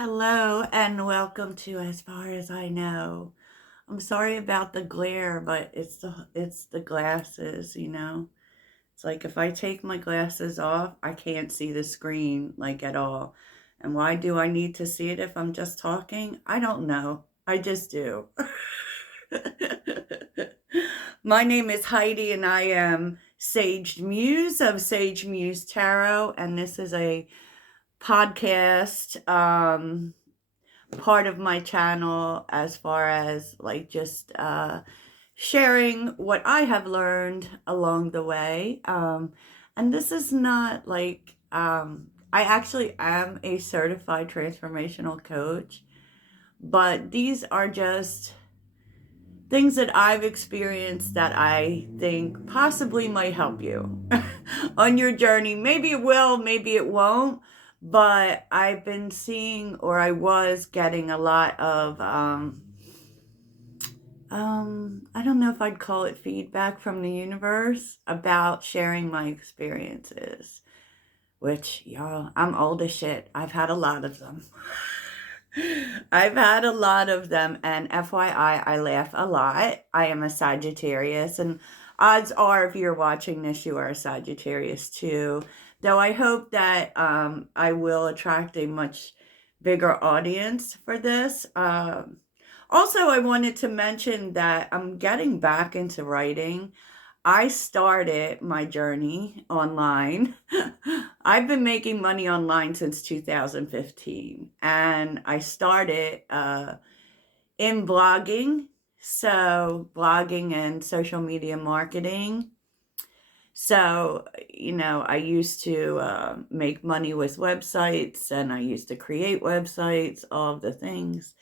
Hello and welcome to As Far as I Know. I'm sorry about the glare, but it's the glasses. It's like if I take my glasses off, I can't see the screen like at all. And why do I need to see it if I'm just talking? I don't know. I just do. My name is Heidi and I am Sage Muse of Sage Muse Tarot, and this is a podcast part of my channel as far as like just sharing what I have learned along the way. And this is not like, I actually am a certified transformational coach, but these are just things that I've experienced that I think possibly might help you on your journey. Maybe it will, maybe it won't. But I've been seeing, or I was getting a lot of, I don't know if I'd call it feedback from the universe about sharing my experiences, which, y'all, I'm old as shit. I've had a lot of them. I've had a lot of them, and FYI, I laugh a lot. I am a Sagittarius, and odds are if you're watching this, you are a Sagittarius too. Though I hope that I will attract a much bigger audience for this. Also, I wanted to mention that I'm getting back into writing. I started my journey online. I've been making money online since 2015, and I started in blogging. So, blogging and social media marketing. So, I used to make money with websites, and I used to create websites, all of the things.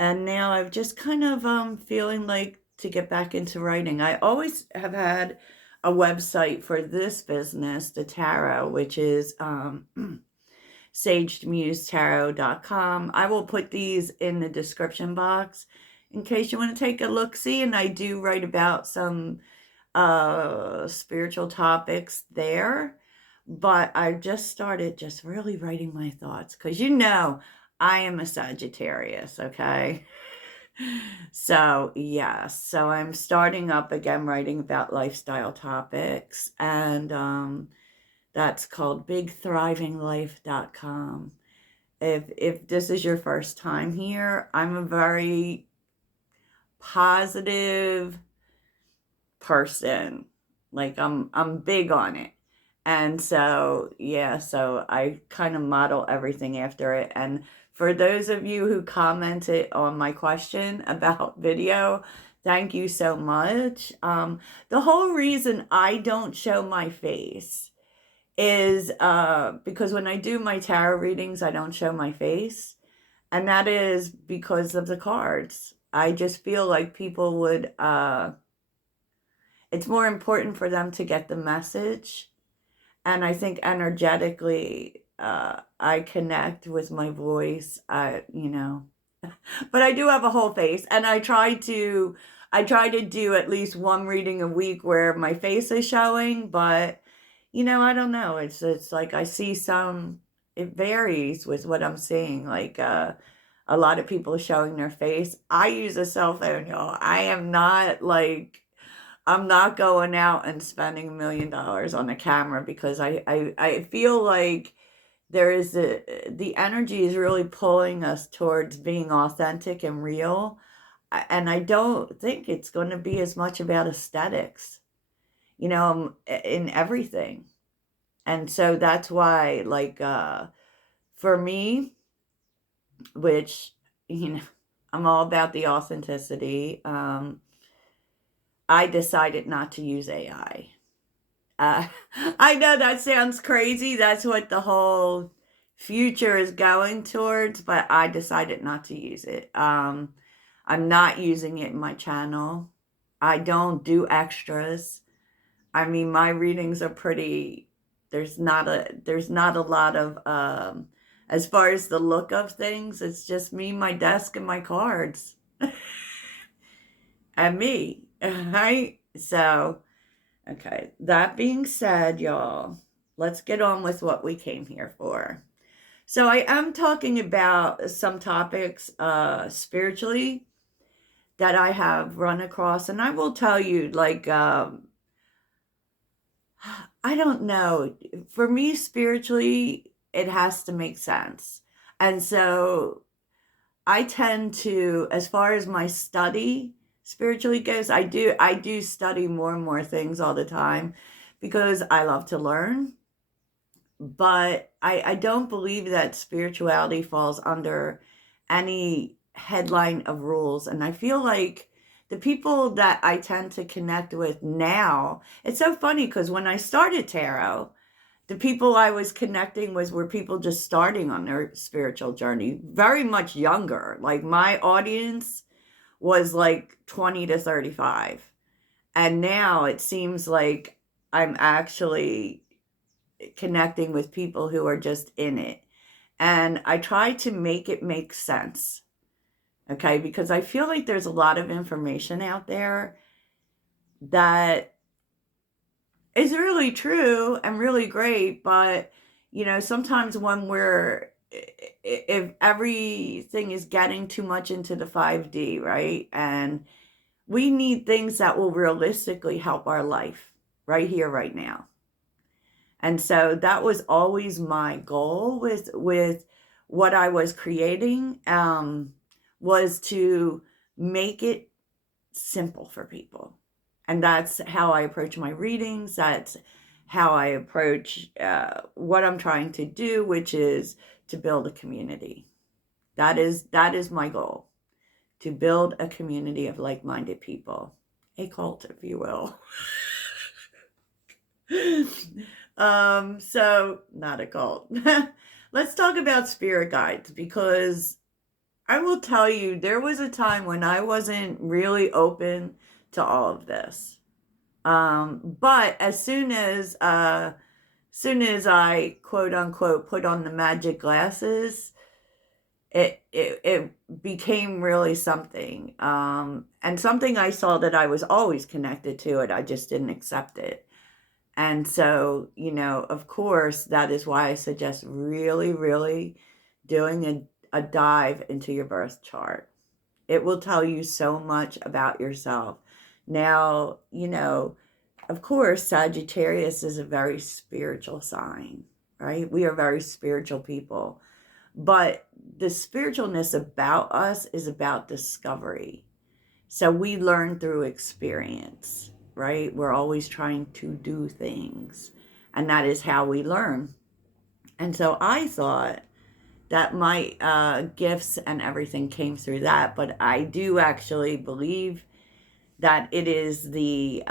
And now I've just kind of feeling like to get back into writing. I always have had a website for this business, the tarot, which is sagedmusetarot.com. I will put these in the description box in case you want to take a look-see. And I do write about some spiritual topics there. But I just started just really writing my thoughts because I am a Sagittarius, okay? So, yes. So I'm starting up again writing about lifestyle topics, and that's called bigthrivinglife.com. If this is your first time here, I'm a very positive person. Like I'm big on it. And so, yeah, so I kind of model everything after it. And for those of you who commented on my question about video, thank you so much. The whole reason I don't show my face is because when I do my tarot readings, I don't show my face. And that is because of the cards. I just feel like people would, it's more important for them to get the message. And I think energetically, I connect with my voice, but I do have a whole face, and I try to do at least one reading a week where my face is showing, but, I don't know. It's like I see it varies with what I'm seeing. Like, a lot of people showing their face. I use a cell phone, y'all. I'm not going out and spending $1 million on a camera because I feel like the energy is really pulling us towards being authentic and real. And I don't think it's going to be as much about aesthetics, in everything. And so that's why, like, for me, which, I'm all about the authenticity, I decided not to use AI. I know that sounds crazy. That's what the whole future is going towards, but I decided not to use it. I'm not using it in my channel. I don't do extras. I mean, my readings are pretty, there's not a lot of, as far as the look of things, it's just me, my desk, and my cards. And me, right? So, okay, that being said, y'all, let's get on with what we came here for. So I am talking about some topics spiritually that I have run across, and I will tell you, like, I don't know. For me, spiritually, it has to make sense. And so I tend to, as far as my study spiritually goes, I do study more and more things all the time because I love to learn. But I don't believe that spirituality falls under any headline of rules. And I feel like the people that I tend to connect with now, it's so funny because when I started tarot, the people I was connecting with were people just starting on their spiritual journey, very much younger. Like my audience was like 20 to 35. And now it seems like I'm actually connecting with people who are just in it. And I try to make it make sense. Okay, because I feel like there's a lot of information out there that is really true and really great, but sometimes when if everything is getting too much into the 5D, right? And we need things that will realistically help our life right here, right now. And so that was always my goal with what I was creating, was to make it simple for people. And that's how I approach my readings. That's how I approach what I'm trying to do, which is to build a community. That is my goal, to build a community of like-minded people, a cult, if you will. So not a cult. Let's talk about spirit guides, because I will tell you, there was a time when I wasn't really open to all of this. But as soon as I quote unquote put on the magic glasses, it became really something. And something I saw that I was always connected to it. I just didn't accept it. And so, of course, that is why I suggest really, really doing a dive into your birth chart. It will tell you so much about yourself. Now, of course, Sagittarius is a very spiritual sign, right? We are very spiritual people. But the spiritualness about us is about discovery. So we learn through experience, right? We're always trying to do things, and that is how we learn. And so I thought that my gifts and everything came through that, but I do actually believe that it is the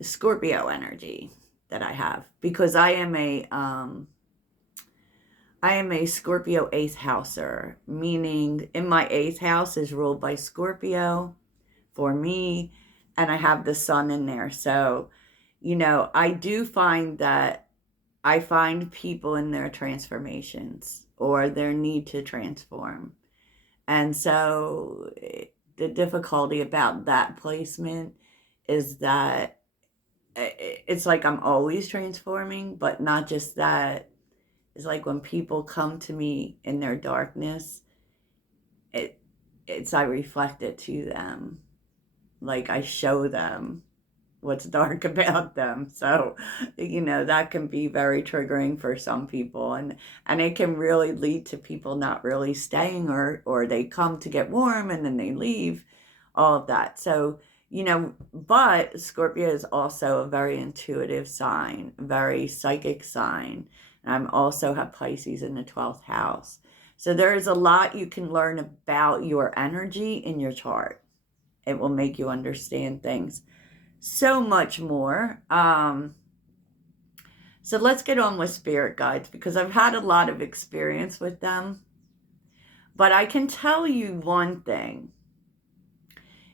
Scorpio energy that I have, because I am a Scorpio eighth houser, meaning in my eighth house is ruled by Scorpio for me, and I have the sun in there. So, I do find that I find people in their transformations or their need to transform. And so the difficulty about that placement is that it's like I'm always transforming, but not just that. It's like when people come to me in their darkness, it it's I reflect it to them. Like I show them what's dark about them. So, that can be very triggering for some people, and it can really lead to people not really staying, or they come to get warm and then they leave, all of that. So, but Scorpio is also a very intuitive sign, very psychic sign. And I'm also have Pisces in the 12th house. So there is a lot you can learn about your energy in your chart. It will make you understand things so much more. So let's get on with spirit guides, because I've had a lot of experience with them. But I can tell you one thing.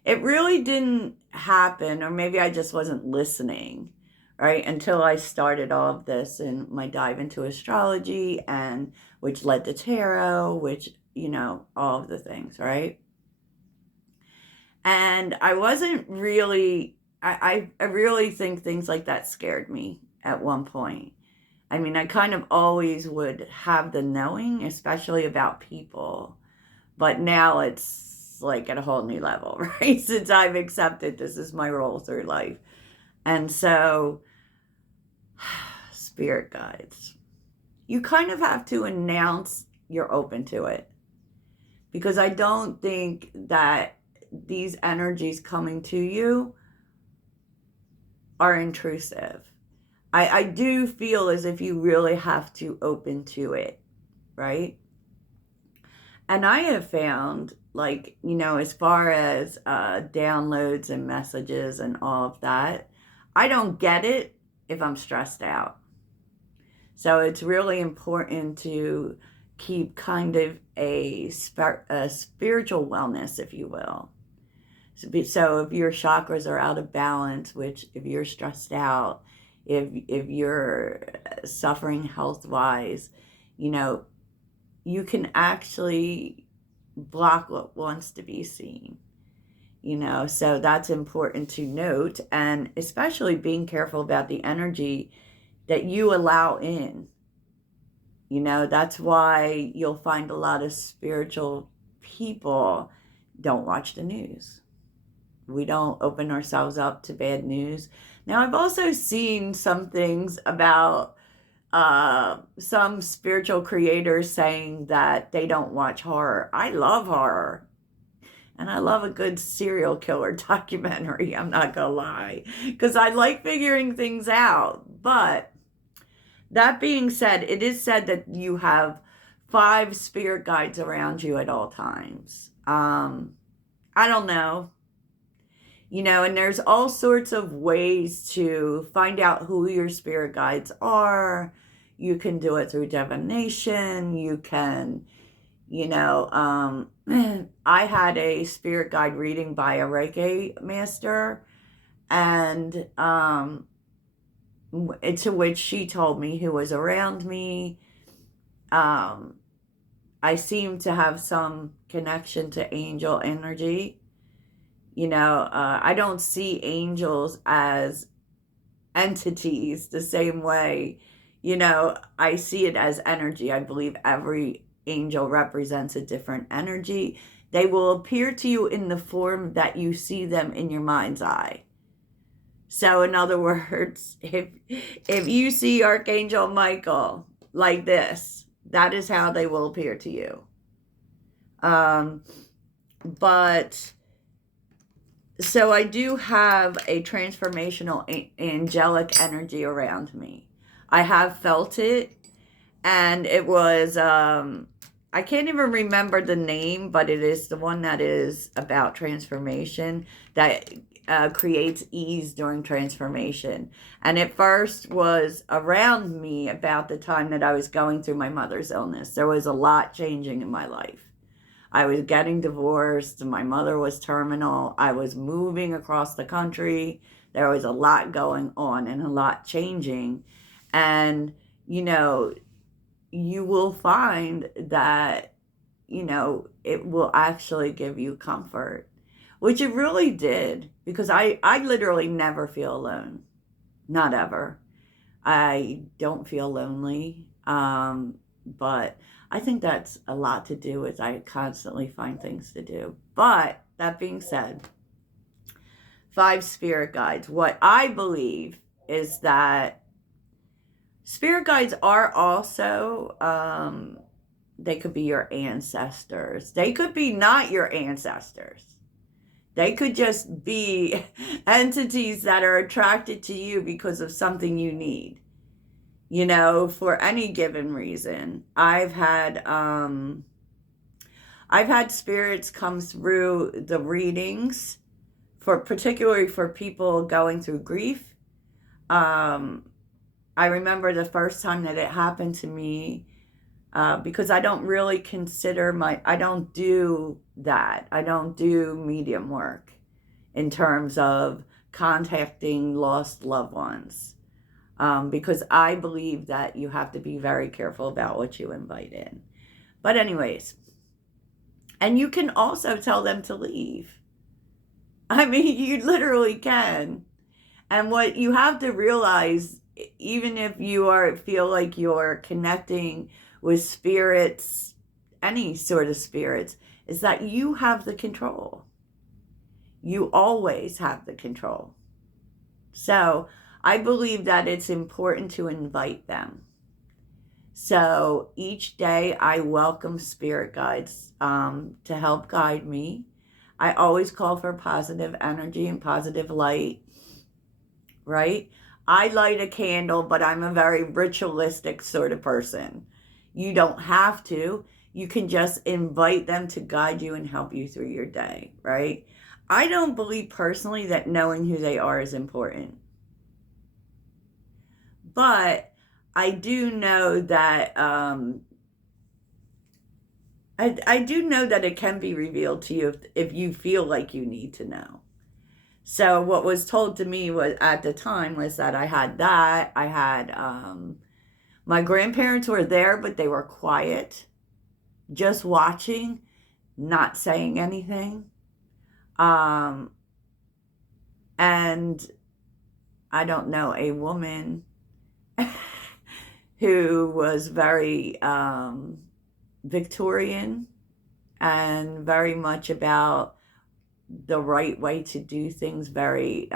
It really didn't happen, or maybe I just wasn't listening, right, until I started all of this and my dive into astrology, and which led to tarot, which, all of the things, right? And I wasn't really, I really think things like that scared me at one point. I mean, I kind of always would have the knowing, especially about people. But now it's like at a whole new level, right? Since I've accepted this is my role through life. And so, spirit guides, you kind of have to announce you're open to it. Because I don't think that these energies coming to you are intrusive. I do feel as if you really have to open to it, right? And I have found, like, you know, as far as downloads and messages and all of that, I don't get it if I'm stressed out. So it's really important to keep kind of a spiritual wellness, if you will. So if your chakras are out of balance, which if you're stressed out, if you're suffering health-wise, you know, you can actually block what wants to be seen, you know, so that's important to note, and especially being careful about the energy that you allow in. You know, that's why you'll find a lot of spiritual people don't watch the news. We don't open ourselves up to bad news. Now, I've also seen some things about some spiritual creators saying that they don't watch horror. I love horror. And I love a good serial killer documentary, I'm not gonna lie, because I like figuring things out. But that being said, it is said that you have 5 spirit guides around you at all times. I don't know. You know, and there's all sorts of ways to find out who your spirit guides are. You can do it through divination. You can, you know, I had a spirit guide reading by a Reiki master, and to which she told me who was around me. I seem to have some connection to angel energy. You know, I don't see angels as entities the same way. You know, I see it as energy. I believe every angel represents a different energy. They will appear to you in the form that you see them in your mind's eye. So in other words, if you see Archangel Michael like this, that is how they will appear to you. But so I do have a transformational angelic energy around me. I have felt it, and it was, I can't even remember the name, but it is the one that is about transformation, that creates ease during transformation. And it first was around me about the time that I was going through my mother's illness. There was a lot changing in my life. I was getting divorced. My mother was terminal. I was moving across the country. There was a lot going on and a lot changing. And, you know, you will find that, you know, it will actually give you comfort, which it really did, because I literally never feel alone. Not ever. I don't feel lonely. But I think that's a lot to do with I constantly find things to do. But that being said, 5 spirit guides. What I believe is that spirit guides are also, they could be your ancestors. They could be not your ancestors. They could just be entities that are attracted to you because of something you need. You know, for any given reason. I've had spirits come through the readings, particularly for people going through grief. I remember the first time that it happened to me, because I don't really consider I don't do that. I don't do medium work in terms of contacting lost loved ones. Because I believe that you have to be very careful about what you invite in. But anyways, and you can also tell them to leave. I mean, you literally can. And what you have to realize even if feel like you're connecting with spirits, any sort of spirits, is that you have the control. You always have the control. So I believe that it's important to invite them. So each day I welcome spirit guides to help guide me. I always call for positive energy and positive light, right? I light a candle, but I'm a very ritualistic sort of person. You don't have to. You can just invite them to guide you and help you through your day, right? I don't believe personally that knowing who they are is important. But I do know that I do know that it can be revealed to you if you feel like you need to know. So what was told to me was at the time was that I had my grandparents were there, but they were quiet, just watching, not saying anything. Um, and I don't know, a woman who was very Victorian and very much about the right way to do things, very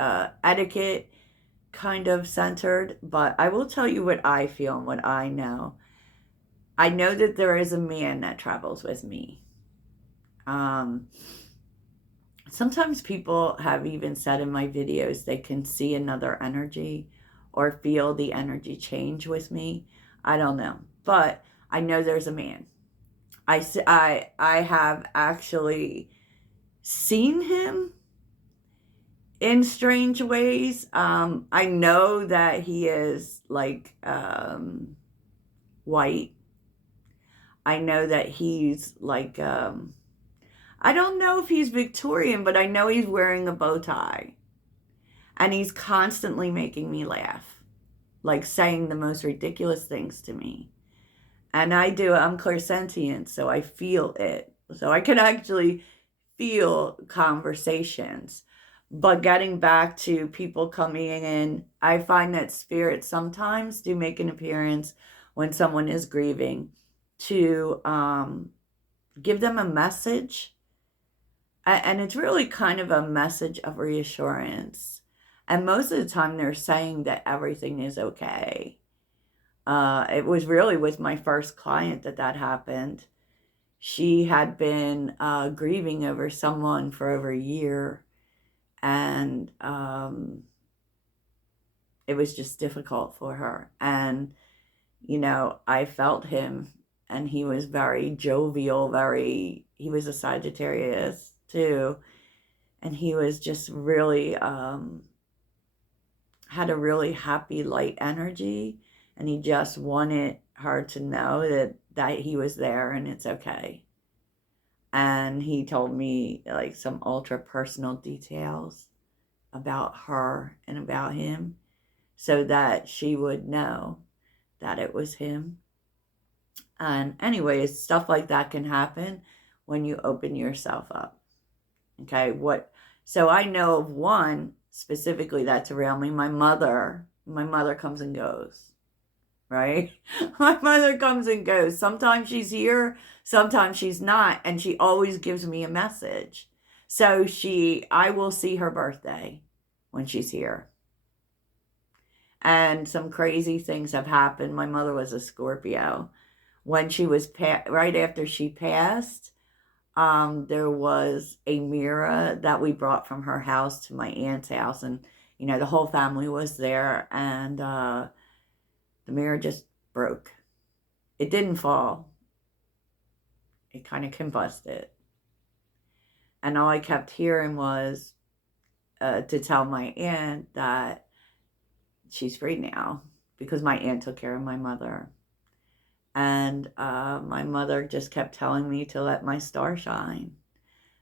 etiquette kind of centered. But I will tell you what I feel and what I know. I know that there is a man that travels with me. Sometimes people have even said in my videos they can see another energy or feel the energy change with me. I don't know, but I know there's a man. I have actually seen him in strange ways. I know that he is like white. I know that he's like, I don't know if he's Victorian, but I know he's wearing a bow tie. And he's constantly making me laugh, like saying the most ridiculous things to me. And I'm clairsentient, so I feel it. So I can actually feel conversations. But getting back to people coming in, I find that spirits sometimes do make an appearance when someone is grieving to give them a message. And it's really kind of a message of reassurance. And most of the time they're saying that everything is okay. It was really with my first client that happened. She had been grieving over someone for over a year. And it was just difficult for her. And, I felt him. And he was very jovial, he was a Sagittarius too. And he was just really, had a really happy, light energy. And he just wanted her to know that he was there and it's okay. And he told me like some ultra personal details about her and about him so that she would know that it was him. And anyways, stuff like that can happen when you open yourself up. Okay, so I know of one specifically that's around me. My mother comes and goes, right? My mother comes and goes. Sometimes she's here, sometimes she's not, and she always gives me a message. So I will see her birthday when she's here. And some crazy things have happened. My mother was a Scorpio. When she was right after she passed, there was a mirror that we brought from her house to my aunt's house, and the whole family was there, and the mirror just broke. It didn't fall. It kind of combusted. And all I kept hearing was to tell my aunt that she's free now, because my aunt took care of my mother. And my mother just kept telling me to let my star shine.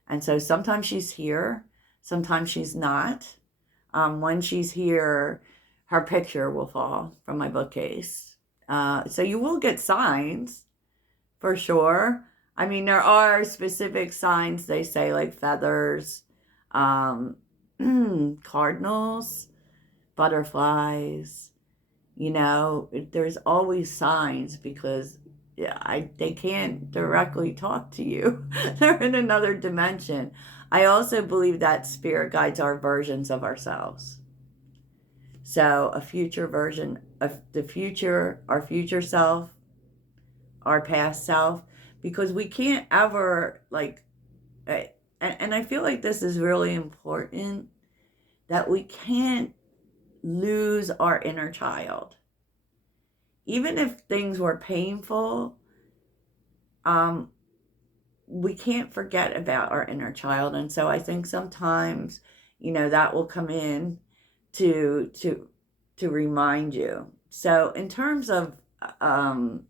And so sometimes she's here, sometimes she's not. When she's here, her picture will fall from my bookcase. So you will get signs, for sure. I mean, there are specific signs, they say, like feathers, cardinals, butterflies, You know, there's always signs because they can't directly talk to you. They're in another dimension. I also believe that spirit guides are versions of ourselves. So a future version of the future, our future self, our past self, because we can't ever like, and I feel like this is really important, that we can't lose our inner child. Even if things were painful, um, we can't forget about our inner child. And so I think sometimes, that will come in to to to remind you. So in terms of and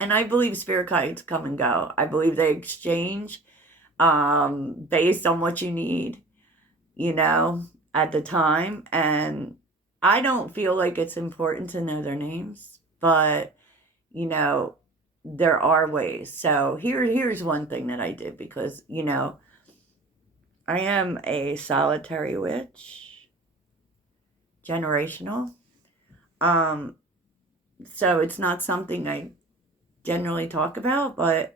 I believe spirit guides come and go. I believe they exchange based on what you need, you know, at the time. And I don't feel like it's important to know their names, but you know, there are ways. So here's one thing that I did because, I am a solitary witch, generational. Um, so it's not something I generally talk about, but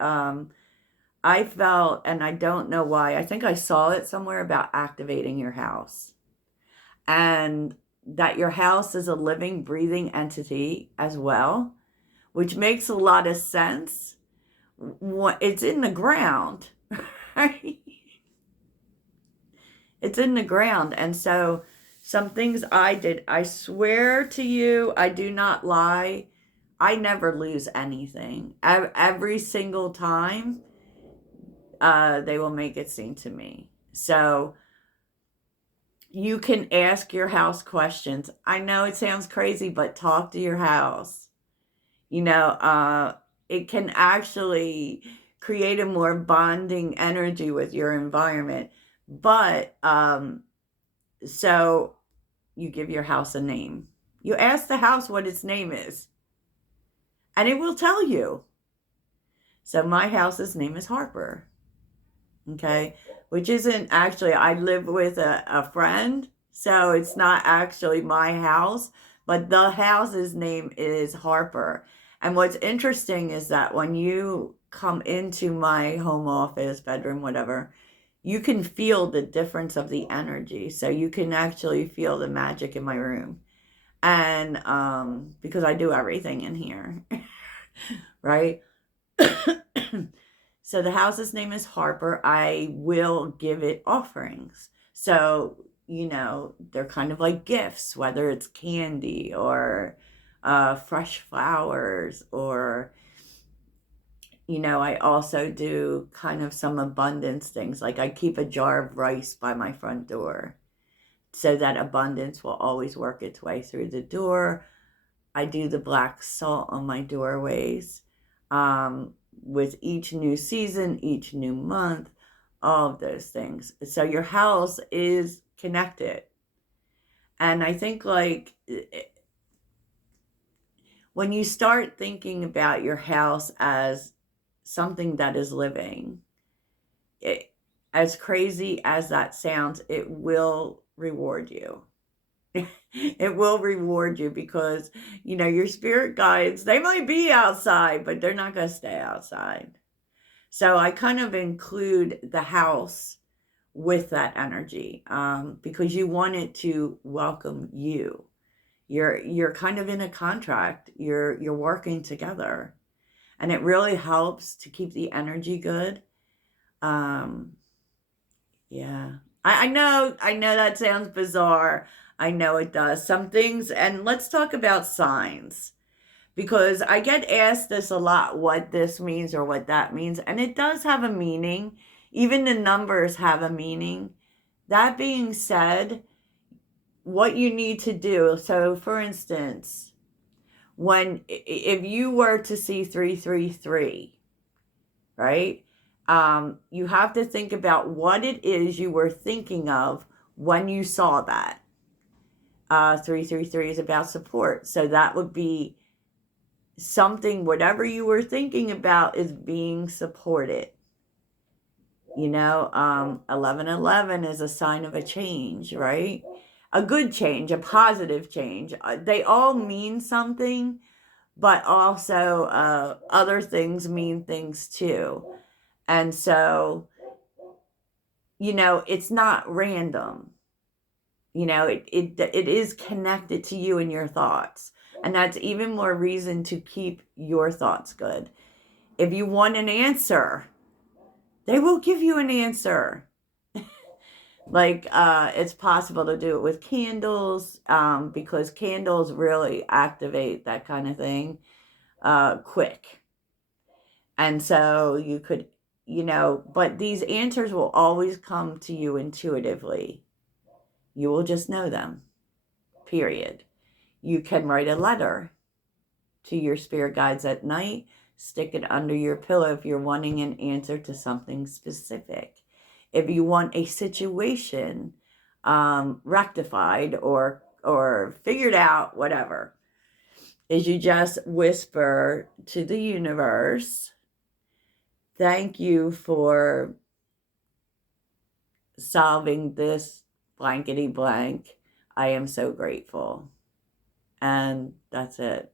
I felt, and I don't know why, I think I saw it somewhere about activating your house. And that your house is a living, breathing entity as well, which makes a lot of sense. It's in the ground, right? It's in the ground. And so some things I did, I swear to you, I do not lie. I never lose anything. Every single time, they will make it seem to me. So you can ask your house questions. I know it sounds crazy, but talk to your house. It can actually create a more bonding energy with your environment. But so you give your house a name. You ask the house what its name is, and it will tell you. So my house's name is Harper. Okay, which isn't actually, I live with a friend, so it's not actually my house, but the house's name is Harper. And what's interesting is that when you come into my home office, bedroom, whatever, you can feel the difference of the energy. So you can actually feel the magic in my room. And because I do everything in here, right? So the house's name is Harper. I will give it offerings. So, they're kind of like gifts, whether it's candy or fresh flowers, or, I also do kind of some abundance things. Like I keep a jar of rice by my front door so that abundance will always work its way through the door. I do the black salt on my doorways. With each new season, each new month, all of those things. So your house is connected. And I think when you start thinking about your house as something that is living, as crazy as that sounds, it will reward you. It will reward you because, your spirit guides, they might be outside, but they're not going to stay outside. So I kind of include the house with that energy because you want it to welcome you. You're kind of in a contract. You're working together, and it really helps to keep the energy good. Yeah, I know that sounds bizarre. I know it does. Some things, and let's talk about signs. Because I get asked this a lot, what this means or what that means. And it does have a meaning. Even the numbers have a meaning. That being said, what you need to do, so for instance, if you were to see 333, right? You have to think about what it is you were thinking of when you saw that. 333 is about support. So that would be something, whatever you were thinking about is being supported. 1111 is a sign of a change, right? a good change, a positive change. They all mean something, but also other things mean things too. And so, it's not random. It is connected to you and your thoughts. And that's even more reason to keep your thoughts good. If you want an answer, they will give you an answer. Like, it's possible to do it with candles, because candles really activate that kind of thing quick. And so you could, but these answers will always come to you intuitively. You will just know them, period. You can write a letter to your spirit guides at night, stick it under your pillow if you're wanting an answer to something specific. If you want a situation rectified or figured out, whatever, is you just whisper to the universe, thank you for solving this blankety blank. I am so grateful. And that's it.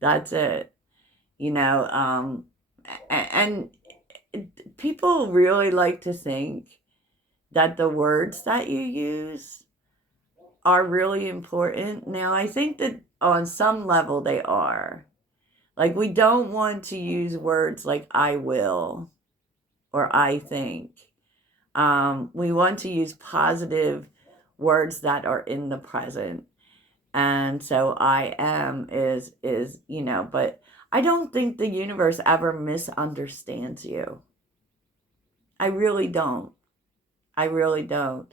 That's it. And people really like to think that the words that you use are really important. Now, I think that on some level they are. Like, we don't want to use words like I will or I think. We want to use positive words that are in the present. And so I am is, but I don't think the universe ever misunderstands you. I really don't. I really don't.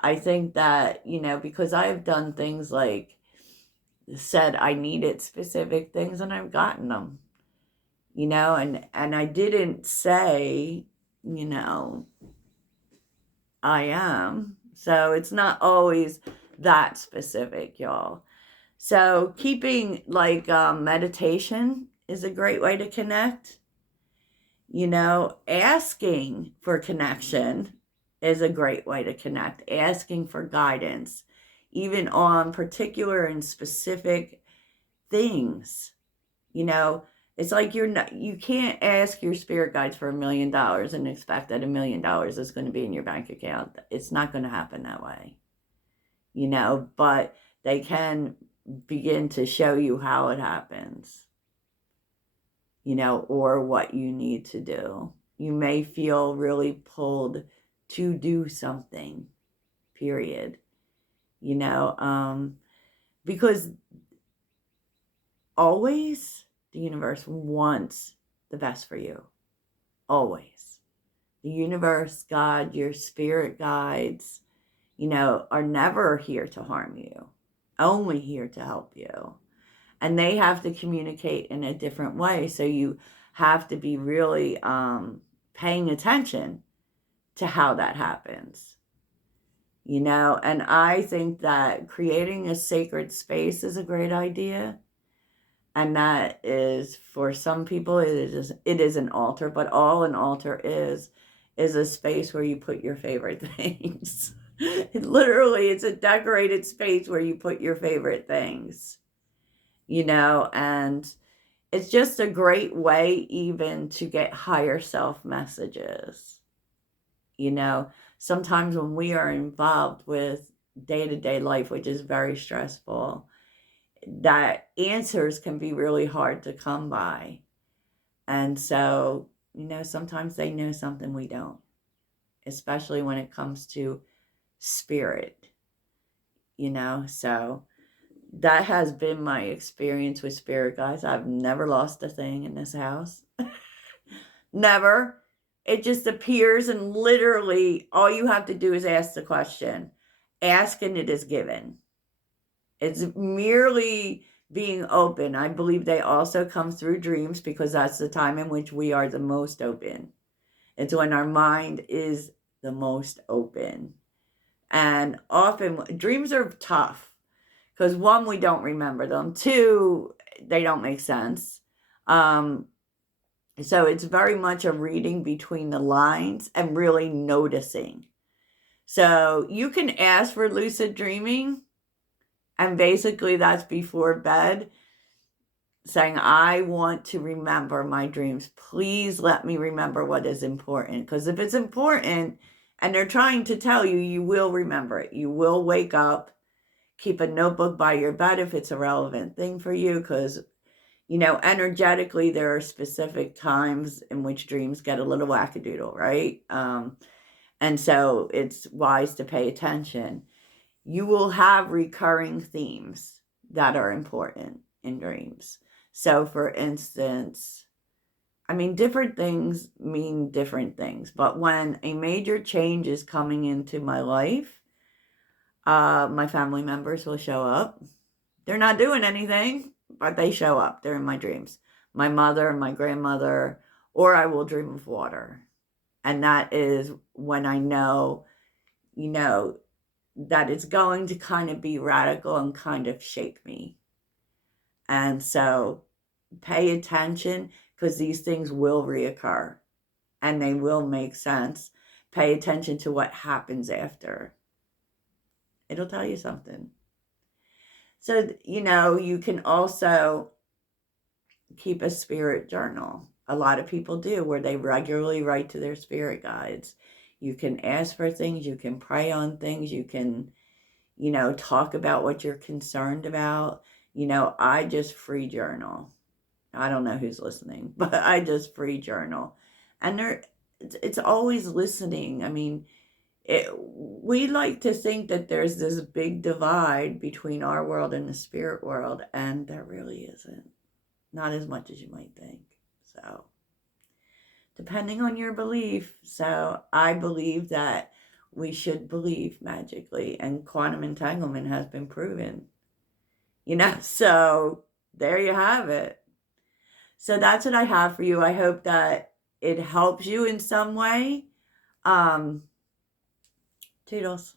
I think that, because I've done things like said I needed specific things and I've gotten them, and I didn't say, I am. So it's not always that specific, y'all. So keeping like meditation is a great way to connect. Asking for connection is a great way to connect. Asking for guidance, even on particular and specific things. It's like you can't ask your spirit guides for $1 million and expect that $1 million is going to be in your bank account. It's not going to happen that way. But they can begin to show you how it happens, or what you need to do. You may feel really pulled to do something, period. Because always the universe wants the best for you. Always. The universe, God, your spirit guides, are never here to harm you. Only here to help you. And they have to communicate in a different way. So you have to be really paying attention to how that happens. And I think that creating a sacred space is a great idea. And that is, for some people, it is an altar. But all an altar is a space where you put your favorite things. It's a decorated space where you put your favorite things. And it's just a great way even to get higher self messages. Sometimes when we are involved with day-to-day life, which is very stressful, that answers can be really hard to come by. And so, sometimes they know something we don't, especially when it comes to spirit, so that has been my experience with spirit guides. I've never lost a thing in this house. Never. It just appears, and literally all you have to do is ask the question. Ask and it is given. It's merely being open. I believe they also come through dreams, because that's the time in which we are the most open. It's when our mind is the most open. And often dreams are tough. Because 1, we don't remember them. 2, they don't make sense. So it's very much a reading between the lines and really noticing. So you can ask for lucid dreaming, and basically that's before bed, saying, I want to remember my dreams. Please let me remember what is important. Because if it's important and they're trying to tell you, you will remember it. You will wake up, keep a notebook by your bed if it's a relevant thing for you. Because, energetically, there are specific times in which dreams get a little wackadoodle, right? And so it's wise to pay attention. You will have recurring themes that are important in dreams. So, for instance, different things mean different things. But when a major change is coming into my life, my family members will show up. They're not doing anything, but they show up. They're in my dreams. My mother, my grandmother, or I will dream of water. And that is when I know, that it's going to kind of be radical and kind of shake me. And so pay attention, because these things will reoccur and they will make sense. Pay attention to what happens after. It'll tell you something. So, you can also keep a spirit journal. A lot of people do, where they regularly write to their spirit guides. You can ask for things, you can pray on things, you can, talk about what you're concerned about. I just free journal. I don't know who's listening, but I just free journal. And it's always listening. We like to think that there's this big divide between our world and the spirit world, and there really isn't. Not as much as you might think. So, depending on your belief. So, I believe that we should believe magically, and quantum entanglement has been proven. So there you have it. So that's what I have for you. I hope that it helps you in some way. Toodles.